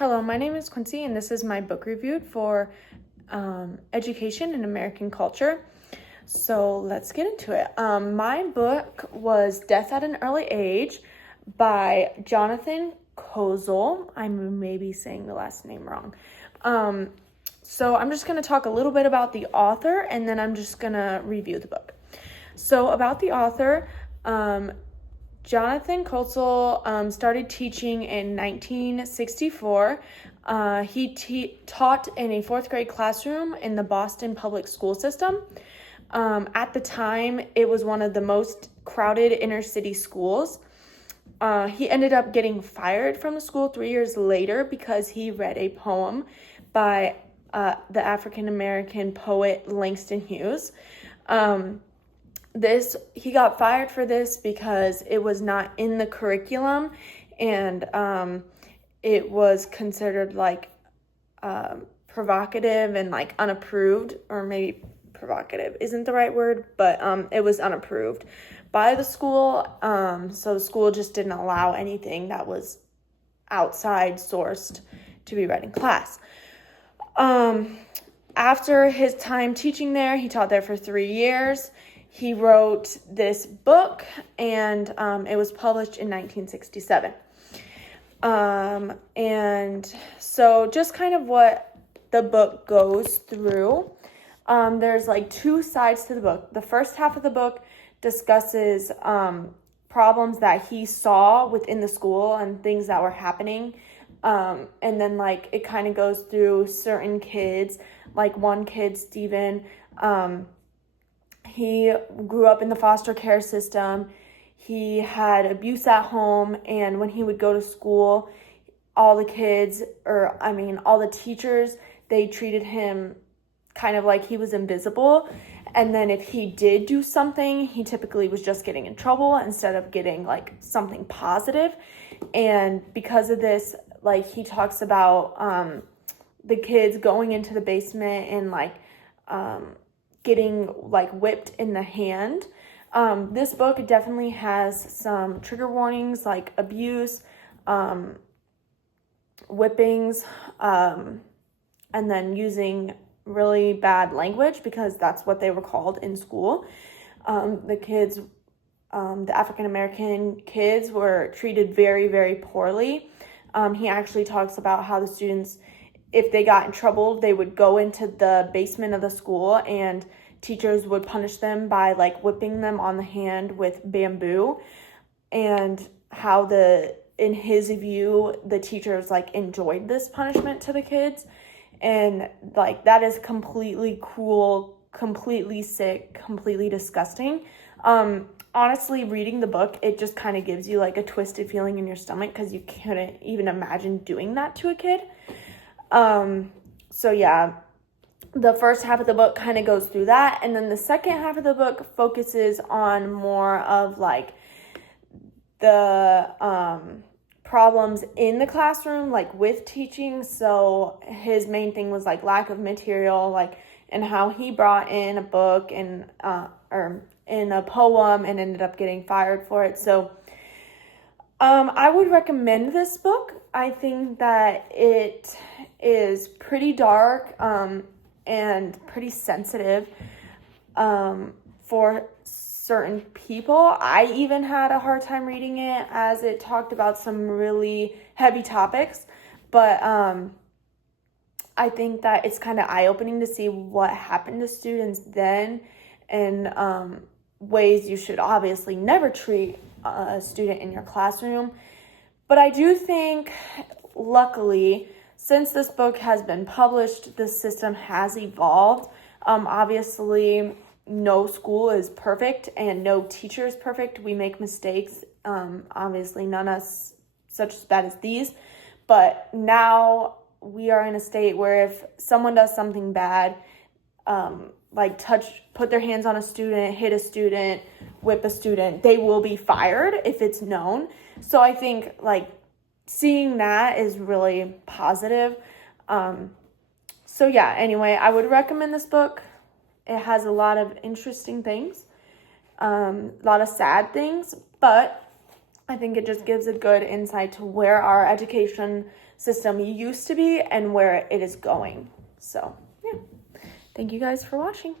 Hello, my name is Quincy, and this is my book review for Education in American Culture. So let's get into it. My book was Death at an Early Age by Jonathan Kozol. I may be saying the last name wrong. So I'm just going to talk a little bit about the author, and then I'm just going to review the book. So about the author, Jonathan Kozol started teaching in 1964. He taught in a fourth grade classroom in the Boston public school system. At the time, it was one of the most crowded inner city schools. He ended up getting fired from the school 3 years later because he read a poem by the African-American poet Langston Hughes. He got fired for this because it was not in the curriculum, and it was considered provocative and unapproved, or maybe provocative isn't the right word, but it was unapproved by the school. So the school just didn't allow anything that was outside sourced to be read in class. After his time teaching there, he taught there for 3 years. He wrote this book, and it was published in 1967. And so just kind of what the book goes through. There's two sides to the book. The first half of the book discusses problems that he saw within the school and things that were happening. And then it kind of goes through certain kids, one kid, Steven, he grew up in the foster care system. He had abuse at home, and when he would go to school, all the teachers, they treated him kind of like he was invisible. And then if he did do something, he typically was just getting in trouble instead of getting something positive. And because of this, he talks about the kids going into the basement and getting whipped in the hand. This book definitely has some trigger warnings like abuse, whippings, and then using really bad language because that's what they were called in school. The African-American kids were treated very, very poorly. He actually talks about how the students, if they got in trouble, they would go into the basement of the school and teachers would punish them by whipping them on the hand with bamboo, and how in his view, the teachers enjoyed this punishment to the kids. And that is completely cruel, completely sick, completely disgusting. Honestly, reading the book, it just kind of gives you a twisted feeling in your stomach because you couldn't even imagine doing that to a kid. So yeah, the first half of the book kind of goes through that, and then the second half of the book focuses on more of the problems in the classroom, with teaching. So his main thing was lack of material, and how he brought in a book and or in a poem and ended up getting fired for it. So I would recommend this book. I think that it is pretty dark and pretty sensitive for certain people. I even had a hard time reading it as it talked about some really heavy topics, but I think that it's kind of eye-opening to see what happened to students then, and ways you should obviously never treat a student in your classroom. But I do think, luckily, since this book has been published, the system has evolved. Obviously, no school is perfect and no teacher is perfect. We make mistakes. Obviously, none of us such as bad as these. But now we are in a state where if someone does something bad, put their hands on a student, hit a student, whip a student, they will be fired if it's known. So I think seeing that is really positive. So yeah, anyway, I would recommend this book. It has a lot of interesting things, a lot of sad things, but I think it just gives a good insight to where our education system used to be and where it is going. So, yeah. Thank you guys for watching.